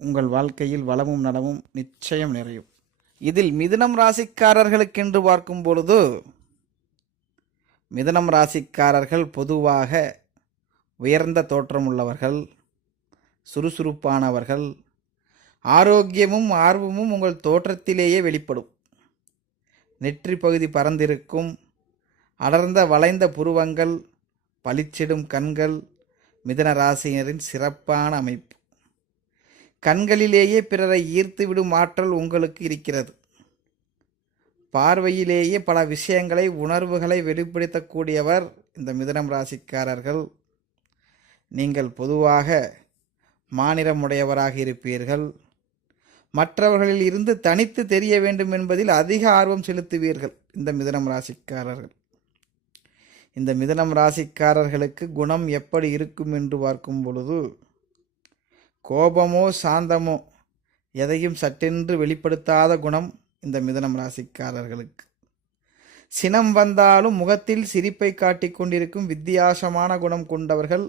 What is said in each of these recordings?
உங்கள் வாழ்க்கையில் வளமும் நலமும் நிச்சயம் நிறையும். இதில் மிதுனம் ராசிக்காரர்களுக்கென்று பார்க்கும் பொழுது மிதுனம் ராசிக்காரர்கள் பொதுவாக உயர்ந்த தோற்றம் உள்ளவர்கள் சுறுசுறுப்பானவர்கள் ஆரோக்கியமும் ஆர்வமும் உங்கள் தோற்றத்திலேயே வெளிப்படும். நெற்றி பகுதி பறந்திருக்கும் அடர்ந்த வளைந்த புருவங்கள் பளிச்சிடும் கண்கள் மிதன ராசியினரின் சிறப்பான அமைப்பு. கண்களிலேயே பிறரை ஈர்த்துவிடும் ஆற்றல் உங்களுக்கு இருக்கிறது. பார்வையிலேயே பல விஷயங்களை உணர்வுகளை வெளிப்படுத்தக்கூடியவர் இந்த மிதனம் ராசிக்காரர்கள். நீங்கள் பொதுவாக மாநிலமுடையவராக இருப்பீர்கள். மற்றவர்களில் இருந்து தனித்து தெரிய வேண்டும் என்பதில் அதிக ஆர்வம் செலுத்துவீர்கள் இந்த மிதனம் ராசிக்காரர்கள். இந்த மிதனம் ராசிக்காரர்களுக்கு குணம் எப்படி இருக்கும் என்று பார்க்கும் பொழுது கோபமோ சாந்தமோ எதையும் சட்டென்று வெளிப்படுத்தாத குணம் இந்த மிதனம் ராசிக்காரர்களுக்கு. சினம் வந்தாலும் முகத்தில் சிரிப்பை காட்டிக் கொண்டிருக்கும் வித்தியாசமான குணம் கொண்டவர்கள்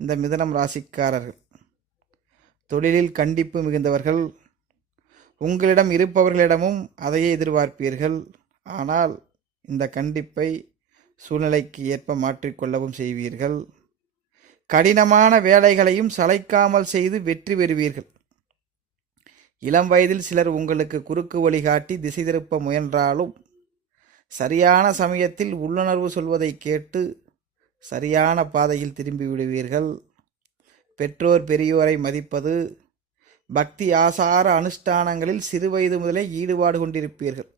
இந்த மிதனம் ராசிக்காரர்கள். தொழிலில் கண்டிப்பு மிகுந்தவர்கள். உங்களிடம் இருப்பவர்களிடமும் அதையே எதிர்பார்ப்பீர்கள். ஆனால் இந்த கண்டிப்பை சூழ்நிலைக்கு ஏற்ப மாற்றிக்கொள்ளவும் செய்வீர்கள். கடினமான வேலைகளையும் சளைக்காமல் செய்து வெற்றி பெறுவீர்கள். இளம் வயதில் சிலர் உங்களுக்கு குறுக்கு வழிகாட்டி திசை திருப்ப முயன்றாலும் சரியான சமயத்தில் உள்ளுணர்வு சொல்வதை கேட்டு சரியான பாதையில் திரும்பி விடுவீர்கள். பெற்றோர் பெரியோரை மதிப்பது பக்தி ஆசார அனுஷ்டானங்களில் சிறுவயது முதலே ஈடுபாடு கொண்டிருப்பீர்கள்.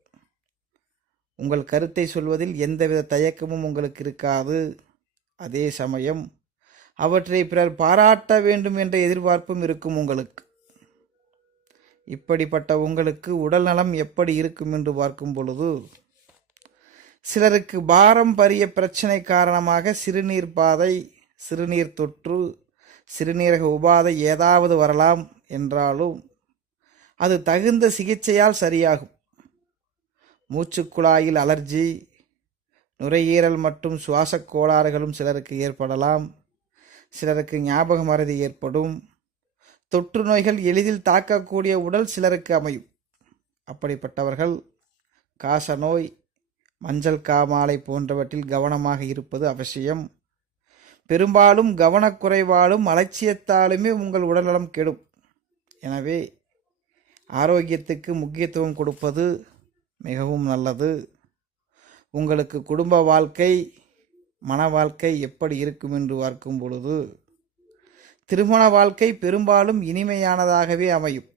உங்கள் கருத்தை சொல்வதில் எந்தவித தயக்கமும் உங்களுக்கு இருக்காது. அதே சமயம் அவற்றை பிறர் பாராட்ட வேண்டும் என்ற எதிர்பார்ப்பும் இருக்கும் உங்களுக்கு. இப்படிப்பட்ட உங்களுக்கு உடல் நலம் எப்படி இருக்கும் என்று பார்க்கும் பொழுது சிலருக்கு பாரம்பரிய பிரச்சனை காரணமாக சிறுநீர் பாதை சிறுநீர் தொற்று சிறுநீரக உபாதை ஏதாவது வரலாம் என்றாலும் அது தகுந்த சிகிச்சையால் சரியாகும். மூச்சுக்குழாயில் அலர்ஜி நுரையீரல் மற்றும் சுவாசக் கோளாறுகளும் சிலருக்கு ஏற்படலாம். சிலருக்கு ஞாபக மறதி ஏற்படும். தொற்று நோய்கள் எளிதில் தாக்கக்கூடிய உடல் சிலருக்கு அமையும். அப்படிப்பட்டவர்கள் காச நோய் மஞ்சள் காமாலை போன்றவற்றில் கவனமாக இருப்பது அவசியம். பெரும்பாலும் கவனக்குறைவாலும் அலட்சியத்தாலுமே உங்கள் உடல்நலம் கெடும். எனவே ஆரோக்கியத்துக்கு முக்கியத்துவம் கொடுப்பது மிகவும் நல்லது. உங்களுக்கு குடும்ப வாழ்க்கை மன வாழ்க்கை எப்படி இருக்கும் என்று பார்க்கும் பொழுது திருமண வாழ்க்கை பெரும்பாலும் இனிமையானதாகவே அமையும்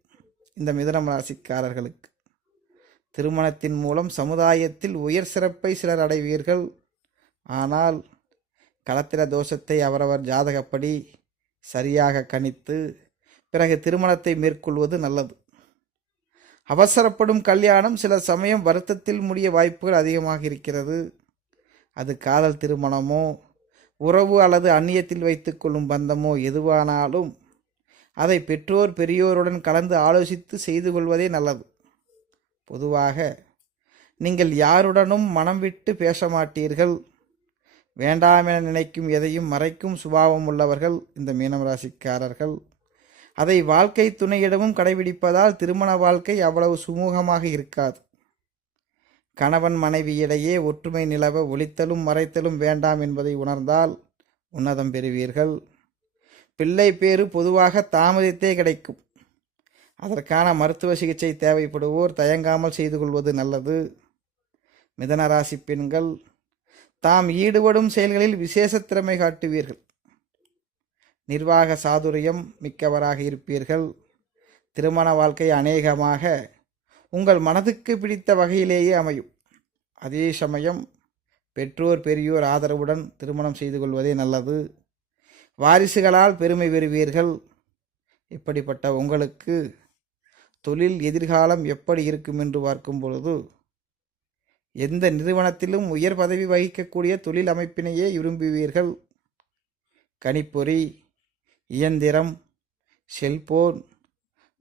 இந்த மிதனம் ராசிக்காரர்களுக்கு. திருமணத்தின் மூலம் சமுதாயத்தில் உயர் சிறப்பை சிலர் அடைவீர்கள். ஆனால் களத்திர தோஷத்தை அவரவர் ஜாதகப்படி சரியாக கணித்து பிறகு திருமணத்தை மேற்கொள்வது நல்லது. அவசரப்படும் கல்யாணம் சில சமயம் வருத்தத்தில் முடிய வாய்ப்புகள் அதிகமாக இருக்கிறது. அது காதல் திருமணமோ உறவு அல்லது அந்நியத்தில் வைத்துக்கொள்ளும் பந்தமோ எதுவானாலும் அதை பெற்றோர் பெரியோருடன் கலந்து ஆலோசித்து செய்து கொள்வதே நல்லது. பொதுவாக நீங்கள் யாருடனும் மனம் விட்டு பேச மாட்டீர்கள். வேண்டாம் என நினைக்கும் எதையும் மறைக்கும் சுபாவம் உள்ளவர்கள் இந்த மீனம் ராசிக்காரர்கள். அதை வாழ்க்கை துணையிடமும் கடைபிடிப்பதால் திருமண வாழ்க்கை அவ்வளவு சுமூகமாக இருக்காது. கணவன் மனைவியிடையே ஒற்றுமை நிலவ ஒழித்தலும் மறைத்தலும் வேண்டாம் என்பதை உணர்ந்தால் உன்னதம் பெறுவீர்கள். பிள்ளை பேறு பொதுவாக தாமதித்தே கிடைக்கும். அதற்கான மருத்துவ சிகிச்சை தேவைப்படுவோர் தயங்காமல் செய்து கொள்வது நல்லது. மிதனராசி பெண்கள் தாம் ஈடுபடும் செயல்களில் விசேஷ திறமை காட்டுவீர்கள். நிர்வாக சாதுரியம் மிக்கவராக இருப்பீர்கள். திருமண வாழ்க்கை அநேகமாக உங்கள் மனதுக்கு பிடித்த வகையிலேயே அமையும். அதே சமயம் பெற்றோர் பெரியோர் ஆதரவுடன் திருமணம் செய்து கொள்வதே நல்லது. வாரிசுகளால் பெருமை பெறுவீர்கள். இப்படிப்பட்ட உங்களுக்கு தொழில் எதிர்காலம் எப்படி இருக்கும் என்று பார்க்கும் பொழுது எந்த நிறுவனத்திலும் உயர் பதவி வகிக்கக்கூடிய தொழில் அமைப்பினையே விரும்புவீர்கள். கணிப்பொறி இயந்திரம் செல்போன்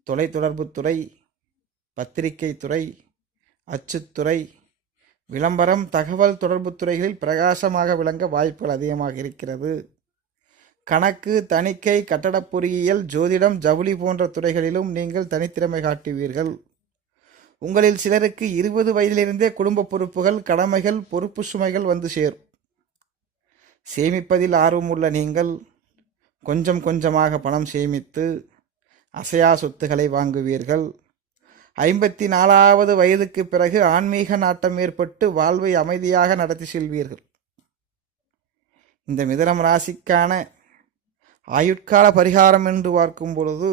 தொலைத்தொடர்புத்துறை பத்திரிகை துறை அச்சுத்துறை விளம்பரம் தகவல் தொடர்பு துறைகளில் பிரகாசமாக விளங்க வாய்ப்புகள் அதிகமாக இருக்கிறது. கணக்கு தணிக்கை கட்டடப் பொறியியல் ஜோதிடம் ஜவுளி போன்ற துறைகளிலும் நீங்கள் தனித்திறமை காட்டுவீர்கள். உங்களில் சிலருக்கு இருபது வயதிலிருந்தே குடும்ப பொறுப்புகள் கடமைகள் பொறுப்பு சுமைகள் வந்து சேரும். சேமிப்பதில் ஆர்வமுள்ள நீங்கள் கொஞ்சம் கொஞ்சமாக பணம் சேமித்து அசையா சொத்துக்களை வாங்குவீர்கள். ஐம்பத்தி நாலாவது வயதுக்கு பிறகு ஆன்மீக நாட்டம் ஏற்பட்டு வாழ்வை அமைதியாக நடத்தி செல்வீர்கள். இந்த மிதனம் ராசிக்கான ஆயுட்கால பரிகாரம் என்று பார்க்கும் பொழுது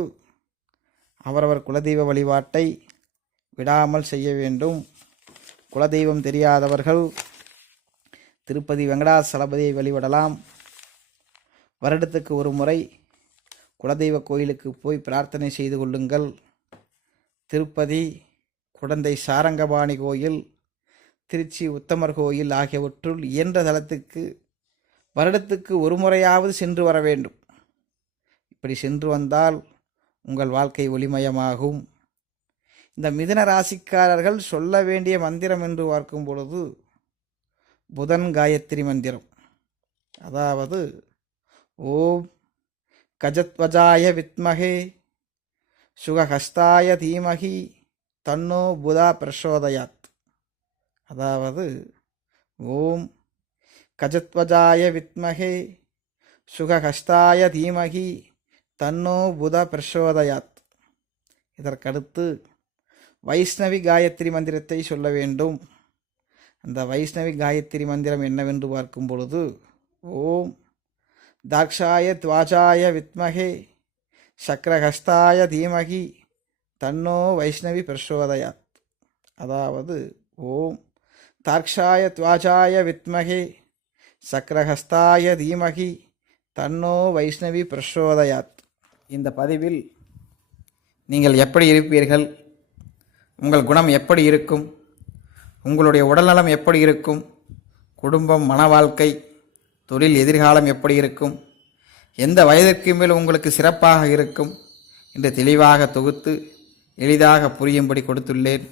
அவரவர் குலதெய்வ வழிபாட்டை விடாமல் செய்ய வேண்டும். குலதெய்வம் தெரியாதவர்கள் திருப்பதி வெங்கடாசலபதியை வழிபடலாம். வருடத்துக்கு ஒரு முறை குலதெய்வ கோயிலுக்கு போய் பிரார்த்தனை செய்து கொள்ளுங்கள். திருப்பதி குடந்தை சாரங்கபாணி கோயில் திருச்சி உத்தமர் கோயில் ஆகியவற்றுள் இயன்ற தலத்துக்கு வருடத்துக்கு ஒரு முறையாவது சென்று வர வேண்டும். இப்படி சென்று வந்தால் உங்கள் வாழ்க்கை ஒளிமயமாகும். இந்த மிதுன ராசிக்காரர்கள் சொல்ல வேண்டிய மந்திரம் என்று பார்க்கும் பொழுது புதன் காயத்ரி மந்திரம். அதாவது ஓம் கஜத்வஜாய வித்மகே சுகஹஸ்தாய தீமகி தன்னோ புதா பிரசோதயாத். அதாவது ஓம் கஜத்வஜாய வித்மகே சுகஹஸ்தாய தீமகி தன்னோ புத பிரசோதயாத். இதற்கடுத்து வைஷ்ணவி காயத்ரி மந்திரத்தை சொல்ல வேண்டும். அந்த வைஷ்ணவி காயத்ரி மந்திரம் என்னவென்று பார்க்கும் பொழுது ஓம் தாக்ஷாய துவாஜாய வித்மகே சக்கரஹஸ்தாய தீமகி தன்னோ வைஷ்ணவி பிரசோதயாத். அதாவது ஓம் தார்க்ஷாய துவாஜாய வித்மகே சக்கரஹஸ்தாய தீமகி தன்னோ வைஷ்ணவி பிரசோதயாத். இந்த பதிவில் நீங்கள் எப்படி இருப்பீர்கள்? உங்கள் குணம் எப்படி இருக்கும்? உங்களுடைய உடல்நலம் எப்படி இருக்கும்? குடும்பம் மன வாழ்க்கை தொழில் எதிர்காலம் எப்படி இருக்கும்? எந்த வயதிற்கு மேல் உங்களுக்கு சிறப்பாக இருக்கும் என்று தெளிவாக தொகுத்து எளிதாக புரியும்படி கொடுத்துள்ளேன்.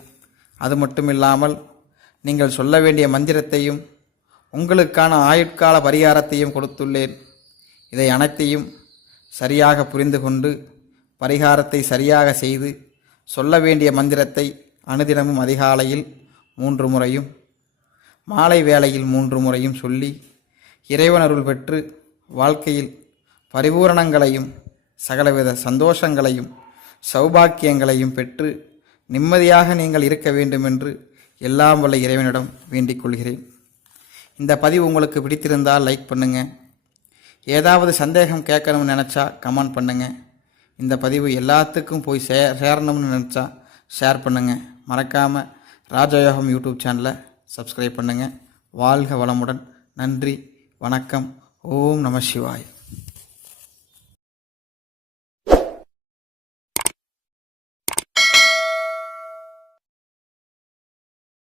அது மட்டுமில்லாமல் நீங்கள் சொல்ல வேண்டிய மந்திரத்தையும் உங்களுக்கான ஆயுட்கால பரிகாரத்தையும் கொடுத்துள்ளேன். இதை அனைத்தையும் சரியாக புரிந்து கொண்டு பரிகாரத்தை சரியாக செய்து சொல்ல வேண்டிய மந்திரத்தை அனுதினமும் அதிகாலையில் மூன்று முறையும் மாலை வேளையில் மூன்று முறையும் சொல்லி இறைவனருள் பெற்று வாழ்க்கையில் பரிபூரணங்களையும் சகலவித சந்தோஷங்களையும் சௌபாக்கியங்களையும் பெற்று நிம்மதியாக நீங்கள் இருக்க வேண்டும் என்று எல்லாம் வல்ல இறைவனிடம் வேண்டிக் கொள்கிறேன். இந்த பதிவு உங்களுக்கு பிடித்திருந்தால் லைக் பண்ணுங்கள் ஏதாவது சந்தேகம் கேட்கணும்னு நினச்சா கமெண்ட் பண்ணுங்கள் இந்த பதிவு எல்லாத்துக்கும் போய் சே சேரணும்னு நினச்சா ஷேர் பண்ணுங்கள் மறக்காமல் ராஜயோகம் யூடியூப் சேனலை சப்ஸ்கிரைப் பண்ணுங்கள் வாழ்க வளமுடன். நன்றி வணக்கம். ஓம் நம சிவாய்.